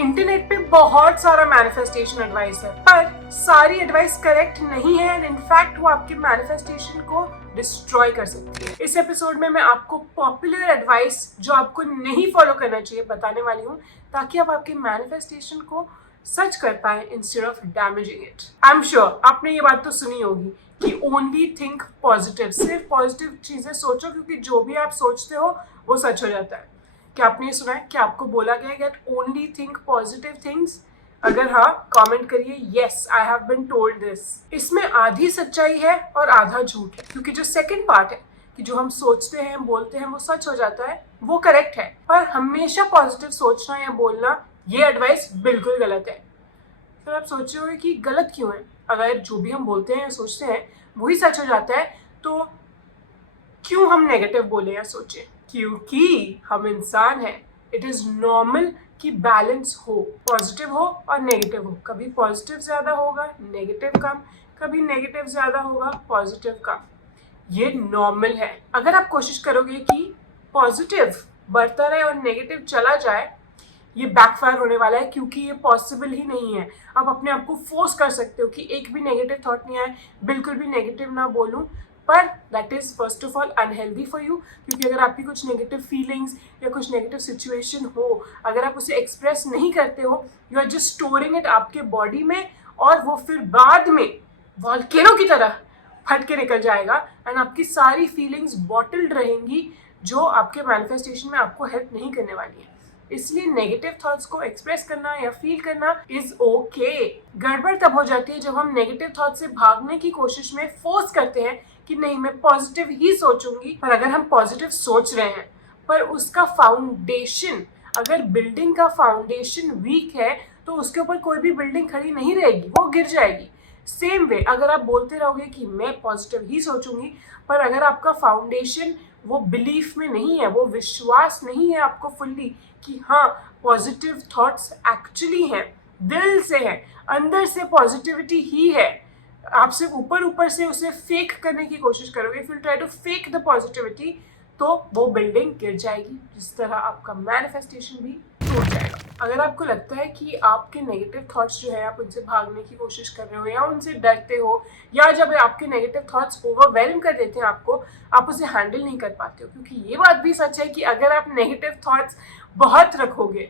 Internet पे बहुत सारा मैनिफेस्टेशन एडवाइस है, पर सारी एडवाइस करेक्ट नहीं है एंड इनफैक्ट वो आपके मैनिफेस्टेशन को डिस्ट्रॉय कर सकती है। इस एपिसोड में मैं आपको पॉपुलर एडवाइस जो आपको नहीं फॉलो करना चाहिए बताने वाली हूँ, ताकि आप आपके मैनिफेस्टेशन को सच कर पाए instead of damaging it. I am sure आपने ये बात तो सुनी होगी कि ओनली थिंक पॉजिटिव, सिर्फ पॉजिटिव चीजें सोचो क्योंकि जो भी आप सोचते हो वो सच हो जाता है। क्या आपने ये सुना है कि आपको बोला गया है कि ओनली थिंक पॉजिटिव थिंग्स? अगर हाँ, कमेंट करिए yes I have been told this. इसमें आधी सच्चाई है और आधा झूठ है, क्योंकि जो सेकंड पार्ट है कि जो हम सोचते हैं बोलते हैं वो सच हो जाता है, वो करेक्ट है। पर हमेशा पॉजिटिव सोचना या बोलना ये एडवाइस बिल्कुल गलत है। फिर आप सोच रहे हो कि गलत क्यों है? अगर जो भी हम बोलते हैं या सोचते हैं वही सच हो जाता है तो क्यों हम नेगेटिव बोले या सोचें? क्योंकि हम इंसान हैं। इट इज नॉर्मल कि बैलेंस हो, पॉजिटिव हो और नेगेटिव हो। कभी पॉजिटिव ज्यादा होगा, नेगेटिव कम, कभी नेगेटिव ज्यादा होगा, पॉजिटिव कम। ये नॉर्मल है। अगर आप कोशिश करोगे कि पॉजिटिव बढ़ता रहे और नेगेटिव चला जाए, ये बैकफायर होने वाला है, क्योंकि ये पॉसिबल ही नहीं है। आप अपने आप को फोर्स कर सकते हो कि एक भी नेगेटिव थॉट नहीं आए, बिल्कुल भी नेगेटिव ना बोलूं, पर that is first of all unhealthy for you. क्योंकि अगर आपकी कुछ नेगेटिव फीलिंग्स या कुछ नेगेटिव सिचुएशन हो, अगर आप उसे एक्सप्रेस नहीं करते हो, you are just storing it आपके बॉडी में, और वो फिर बाद में वॉल्केनो की तरह फट के निकल जाएगा एंड आपकी सारी फीलिंग्स बॉटल्ड रहेंगी, जो आपके मैनिफेस्टेशन में आपको हेल्प नहीं करने वाली है। इसलिए नेगेटिव थॉट्स को एक्सप्रेस करना या फील करना इज ओके। गड़बड़ तब हो जाती है जब हम नेगेटिव थॉट से भागने की कोशिश में फोर्स करते हैं कि नहीं मैं पॉजिटिव ही सोचूंगी। पर अगर हम पॉजिटिव सोच रहे हैं पर उसका फाउंडेशन, अगर बिल्डिंग का फाउंडेशन वीक है तो उसके ऊपर कोई भी बिल्डिंग खड़ी नहीं रहेगी, वो गिर जाएगी। सेम वे अगर आप बोलते रहोगे कि मैं पॉजिटिव ही सोचूंगी, पर अगर आपका फाउंडेशन वो बिलीफ में नहीं है, वो विश्वास नहीं है आपको फुल्ली कि हाँ पॉजिटिव थॉट्स एक्चुअली हैं, दिल से है, अंदर से पॉजिटिविटी ही है, आप सिर्फ ऊपर ऊपर से उसे फेक करने की कोशिश करोगे, if you try to fake the positivity, तो वो बिल्डिंग गिर जाएगी, जिस तरह आपका मैनिफेस्टेशन भी टूट जाएगा। अगर आपको लगता है कि आपके नेगेटिव थॉट्स जो है आप उनसे भागने की कोशिश कर रहे हो या उनसे डरते हो, या जब आपके नेगेटिव थॉट्स ओवरवेलम कर देते हैं आपको, आप उसे हैंडल नहीं कर पाते हो। क्योंकि ये बात भी सच है कि अगर आप नेगेटिव थॉट्स बहुत रखोगे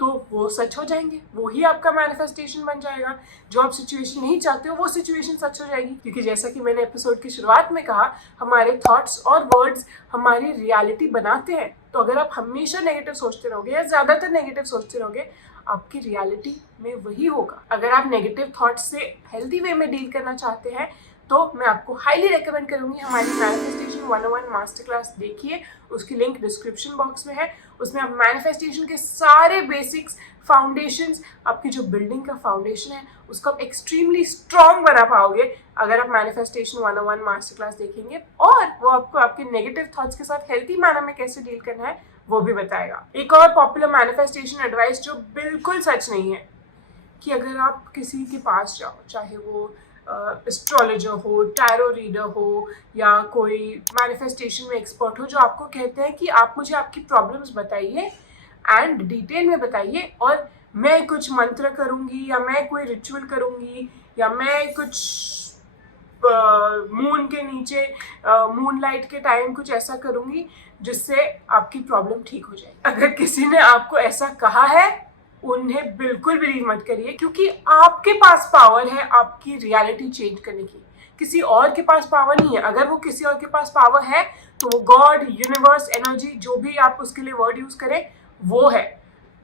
तो वो सच हो जाएंगे, वो ही आपका मैनिफेस्टेशन बन जाएगा। जो आप सिचुएशन नहीं चाहते हो वो सिचुएशन सच हो जाएगी। क्योंकि जैसा कि मैंने एपिसोड की शुरुआत में कहा, हमारे थॉट्स और वर्ड्स हमारी रियलिटी बनाते हैं। तो अगर आप हमेशा नेगेटिव सोचते रहोगे या ज्यादातर नेगेटिव सोचते रहोगे, आपकी रियलिटी में वही होगा। अगर आप नेगेटिव थॉट्स से हेल्दी वे में डील करना चाहते हैं तो मैं आपको हाईली रेकमेंड करूंगी हमारी मैनिफेस्टेशन 101 मास्टर क्लास देखिए, उसकी लिंक डिस्क्रिप्शन बॉक्स में है। उसमें आप मैनिफेस्टेशन के सारे बेसिक्स, फाउंडेशंस, आपकी जो बिल्डिंग का फाउंडेशन है उसको आप एक्सट्रीमली स्ट्रॉन्ग बना पाओगे अगर आप मैनिफेस्टेशन 101 मास्टर क्लास देखेंगे, और वो आपको आपके नेगेटिव थॉट्स के साथ हेल्थी मैनर में कैसे डील करना है वो भी बताएगा। एक और पॉपुलर मैनिफेस्टेशन एडवाइस जो बिल्कुल सच नहीं है, कि अगर आप किसी के पास जाओ, चाहे वो एस्ट्रोलॉजर हो, टैरो रीडर हो, या कोई मैनिफेस्टेशन में एक्सपर्ट हो, जो आपको कहते हैं कि आप मुझे आपकी प्रॉब्लम्स बताइए एंड डिटेल में बताइए, और मैं कुछ मंत्र करूंगी या मैं कोई रिचुअल करूंगी या मैं कुछ मून के नीचे मून लाइट के टाइम कुछ ऐसा करूंगी जिससे आपकी प्रॉब्लम ठीक हो जाए। अगर किसी ने आपको ऐसा कहा है, उन्हें बिल्कुल बिलीव मत करिए, क्योंकि आपके पास पावर है आपकी रियलिटी चेंज करने की, किसी और के पास पावर नहीं है। अगर वो किसी और के पास पावर है तो वो गॉड, यूनिवर्स, एनर्जी, जो भी आप उसके लिए वर्ड यूज करें, वो है।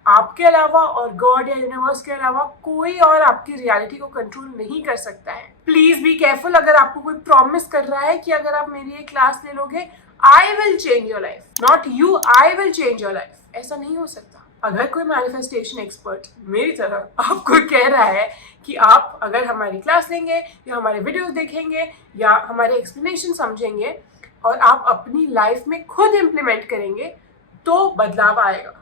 आपके अलावा और गॉड या यूनिवर्स के अलावा कोई और आपकी रियलिटी को कंट्रोल नहीं कर सकता है। Please be careful. अगर आपको कोई प्रॉमिस कर रहा है कि अगर आप मेरी ये क्लास ले लोगे I will change your life, not you I will change your life, ऐसा नहीं हो सकता। अगर कोई मैनिफेस्टेशन एक्सपर्ट मेरी तरह आपको कह रहा है कि आप अगर हमारी क्लास लेंगे या हमारे वीडियोस देखेंगे या हमारे एक्सप्लेनेशन समझेंगे और आप अपनी लाइफ में खुद इम्प्लीमेंट करेंगे, तो बदलाव आएगा।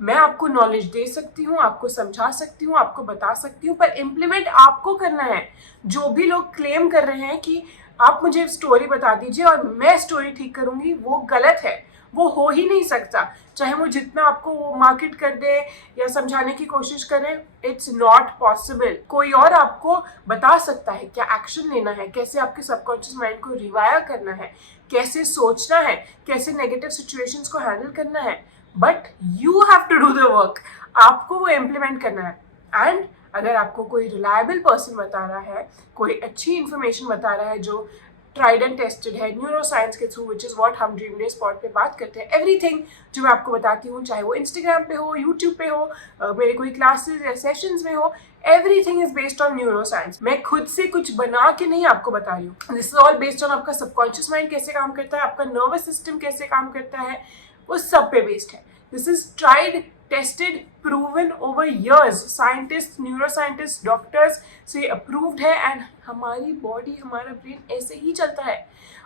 मैं आपको नॉलेज दे सकती हूँ, आपको समझा सकती हूँ, आपको बता सकती हूँ, पर इम्प्लीमेंट आपको करना है। जो भी लोग क्लेम कर रहे हैं कि आप मुझे स्टोरी बता दीजिए और मैं स्टोरी ठीक करूंगी, वो गलत है। वो हो ही नहीं सकता, चाहे वो जितना आपको मार्केट कर दे या समझाने की कोशिश करें, इट्स नॉट पॉसिबल। कोई और आपको बता सकता है क्या एक्शन लेना है, कैसे आपके सबकॉन्शियस माइंड को रिवायर करना है, कैसे सोचना है, कैसे नेगेटिव सिचुएशंस को हैंडल करना है, but you have to do the work. आपको वो इम्प्लीमेंट करना है। एंड अगर आपको कोई रिलायबल पर्सन बता रहा है, कोई अच्छी इंफॉर्मेशन बता रहा है जो ट्राइड एंड टेस्टेड है न्यूरो साइंस के थ्रू, विच इज़ व्हाट हम ड्रीम डे स्पॉट पे बात करते हैं, एवरीथिंग जो मैं आपको बताती हूँ, चाहे वो इंस्टाग्राम पे हो, यूट्यूब पे हो, मेरे कोई क्लासेस या सेशंस में हो, everything is based on neuro science. मैं खुद से कुछ बना के नहीं आपको बता रही हूँ। This is all based on आपका सबकॉन्शियस माइंड कैसे काम करता है, आपका नर्वस सिस्टम कैसे काम करता है, वो सब पे बेस्ड है। This is tried, tested, proven over years. Scientist, neuroscientist, doctors से अप्रूव्ड है। एंड हमारी बॉडी, हमारा ब्रेन ऐसे ही चलता है।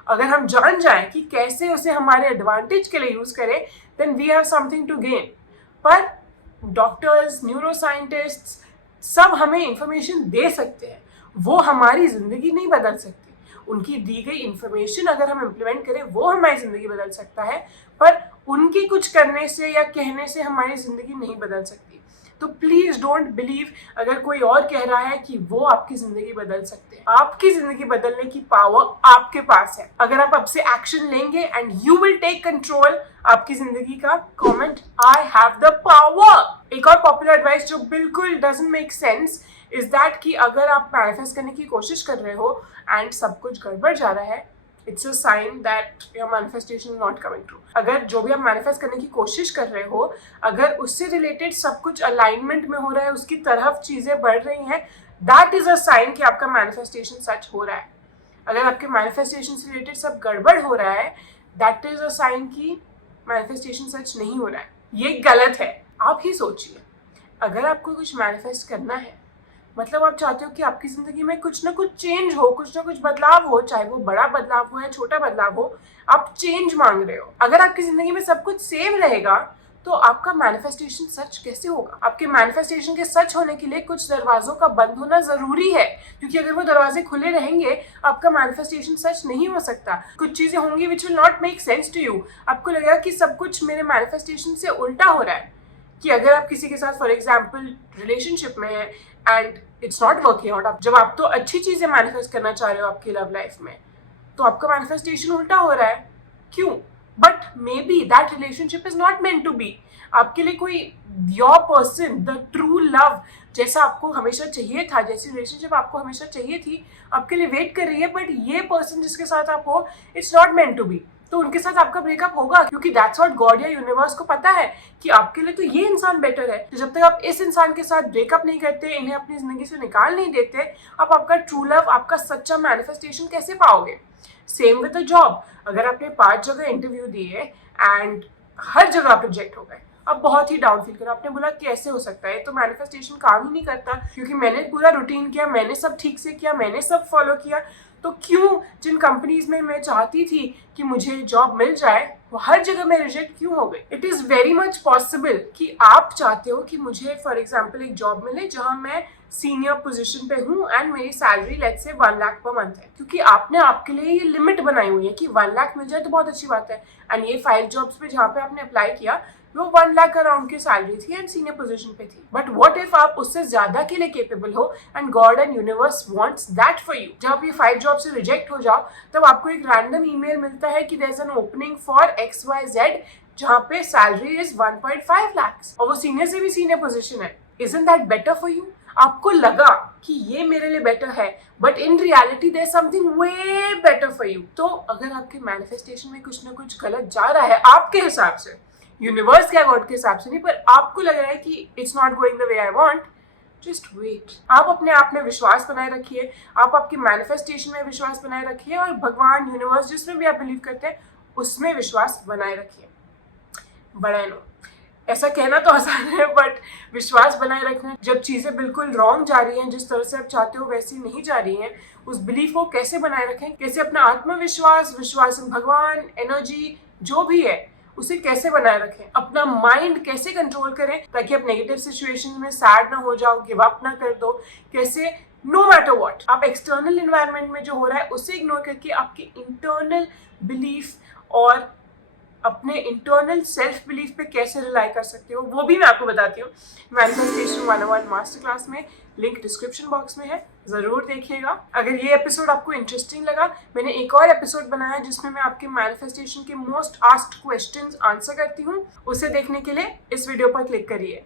अगर हम जान जाएं कि कैसे उसे हमारे एडवांटेज के लिए यूज करें, then we have something to gain. पर डॉक्टर्स, न्यूरोसाइंटिस्ट सब हमें इंफॉर्मेशन दे सकते हैं, वो हमारी जिंदगी नहीं बदल सकती। उनकी दी गई इंफॉर्मेशन अगर हम इम्प्लीमेंट करें, वो हमारी जिंदगी बदल सकता है, पर उनके कुछ करने से या कहने से हमारी जिंदगी नहीं बदल सकती। तो प्लीज डोंट बिलीव अगर कोई और कह रहा है कि वो आपकी जिंदगी बदल सकते हैं। आपकी जिंदगी बदलने की पावर आपके पास है। अगर आप अब से एक्शन लेंगे and you will take control आपकी जिंदगी का। Comment, I have the power. एक और पॉपुलर एडवाइस जो बिल्कुल doesn't make sense is that कि अगर आप मैनिफेस्ट करने की कोशिश कर रहे हो एंड सब कुछ गड़बड़ जा रहा है, it's a sign that your manifestation is not coming true. अगर जो भी आप मैनिफेस्ट करने की कोशिश कर रहे हो, अगर उससे रिलेटेड सब कुछ अलाइनमेंट में हो रहा है, उसकी तरफ चीजें बढ़ रही हैं, दैट इज अ साइन कि आपका मैनिफेस्टेशन सच हो रहा है। अगर आपके मैनिफेस्टेशन से रिलेटेड सब गड़बड़ हो रहा है, दैट इज अ साइन कि मैनिफेस्टेशन सच नहीं हो रहा है। ये गलत है। आप ही सोचिए, अगर आपको कुछ मैनिफेस्ट करना है, मतलब आप चाहते हो कि आपकी जिंदगी में कुछ ना कुछ चेंज हो, कुछ ना कुछ बदलाव हो, चाहे वो बड़ा बदलाव हो या छोटा बदलाव हो, आप चेंज मांग रहे हो। अगर आपकी जिंदगी में सब कुछ सेम रहेगा तो आपका मैनिफेस्टेशन सच कैसे होगा? आपके मैनिफेस्टेशन के सच होने के लिए कुछ दरवाजों का बंद होना जरूरी है, क्योंकि अगर वो दरवाजे खुले रहेंगे आपका मैनिफेस्टेशन सच नहीं हो सकता। कुछ चीजें होंगी which will not make sense to you. आपको लगेगा कि सब कुछ मेरे मैनिफेस्टेशन से उल्टा हो रहा है। कि अगर आप किसी के साथ फॉर एग्जाम्पल रिलेशनशिप में है and it's not working out, जब आप तो अच्छी चीजें मैनिफेस्ट करना चाह रहे हो आपकी लव लाइफ में, तो आपका मैनिफेस्टेशन उल्टा हो रहा है। क्यों? But maybe that relationship is not meant to be. आपके लिए कोई your person, the true love जैसा आपको हमेशा चाहिए था, जैसी रिलेशनशिप आपको हमेशा चाहिए थी, आपके लिए वेट कर रही है, बट ये पर्सन जिसके साथ आप हो, it's not meant to be. तो उनके साथ आपका ब्रेकअप होगा, क्योंकि दैट्स व्हाट गॉड या यूनिवर्स को पता है कि आपके लिए तो ये इंसान बेटर है। तो जब तक आप इस इंसान के साथ ब्रेकअप नहीं करते, इन्हें अपनी जिंदगी से निकाल नहीं देते, आप आपका ट्रू लव, आपका सच्चा मैनिफेस्टेशन कैसे पाओगे? Same with a job. अगर आपने 5 जगह इंटरव्यू दिए एंड हर जगह आप रिजेक्ट हो गए, अब बहुत ही डाउन फील करा, आपने बोला कैसे हो सकता है, तो मैनिफेस्टेशन काम ही नहीं करता, क्योंकि मैंने पूरा रूटीन किया, मैंने सब ठीक से किया, मैंने सब फॉलो किया, तो क्यों जिन कंपनीज में मैं चाहती थी कि मुझे जॉब मिल जाए, वो हर जगह मैं रिजेक्ट क्यों हो गई? It is very much possible कि आप चाहते हो कि मुझे फॉर एग्जाम्पल एक जॉब मिले जहां मैं सीनियर पोजीशन पे हूँ एंड मेरी salary let's say 1 lakh per month है, क्योंकि आपने आपके लिए ये लिमिट बनाई हुई है कि 1 लाख मिल जाए तो बहुत अच्छी बात है। एंड ये 5 जॉब्स पे जहाँ पे आपने अप्लाई किया वो 1 लाख अराउंड की सैलरी थी एंड सीनियर पोजीशन पे थी। बट व्हाट इफ आप उससे ज्यादा के लिए केपेबल हो and God and universe wants that for you. जब आप ये 5 जॉब से रिजेक्ट हो जाओ, तब आपको एक रैंडम ईमेल मिलता है कि there is an opening for XYZ जहाँ पे सैलरी इज 1.5 लाख और वो सीनियर से भी सीनियर पोजीशन है। Isn't that better for you? आपको लगा कि ये मेरे लिए बेटर है, but in reality there is something way better for you. तो अगर आपके मैनिफेस्टेशन में कुछ ना कुछ गलत जा रहा है आपके हिसाब से, यूनिवर्स क्या गॉड के हिसाब से नहीं, पर आपको लग रहा है कि it's not going the way I want, just wait. आप अपने आप में विश्वास बनाए रखिए, आप आपके मैनिफेस्टेशन में विश्वास बनाए रखिए और भगवान, यूनिवर्स, जिसमें भी आप बिलीव करते हैं उसमें विश्वास बनाए रखिए। बड़ा नो, ऐसा कहना तो आसान है, बट विश्वास बनाए रखना, जब चीज़ें बिल्कुल रॉन्ग जा रही हैं, जिस तरह से आप चाहते हो वैसी नहीं जा रही हैं, उस बिलीफ को कैसे बनाए रखें, कैसे अपना आत्मविश्वास, विश्वास इन भगवान, एनर्जी जो भी है उसे कैसे बनाए रखें, अपना माइंड कैसे कंट्रोल करें ताकि आप नेगेटिव सिचुएशन में सैड ना हो जाओ, गिव अप ना कर दो, कैसे नो मैटर व्हाट आप एक्सटर्नल इन्वायरमेंट में जो हो रहा है उसे इग्नोर करके आपके इंटरनल बिलीफ और अपने इंटरनल सेल्फ बिलीफ पे कैसे रिलाई कर सकते हो वो भी मैं आपको बताती हूँ मैनिफेस्टेशन 101 मास्टर क्लास में। लिंक डिस्क्रिप्शन बॉक्स में है, ज़रूर देखिएगा। अगर ये एपिसोड आपको इंटरेस्टिंग लगा, मैंने एक और एपिसोड बनाया जिसमें मैं आपके मैनिफेस्टेशन के मोस्ट आस्क्ड क्वेश्चंस आंसर करती हूँ। उसे देखने के लिए इस वीडियो पर क्लिक करिए।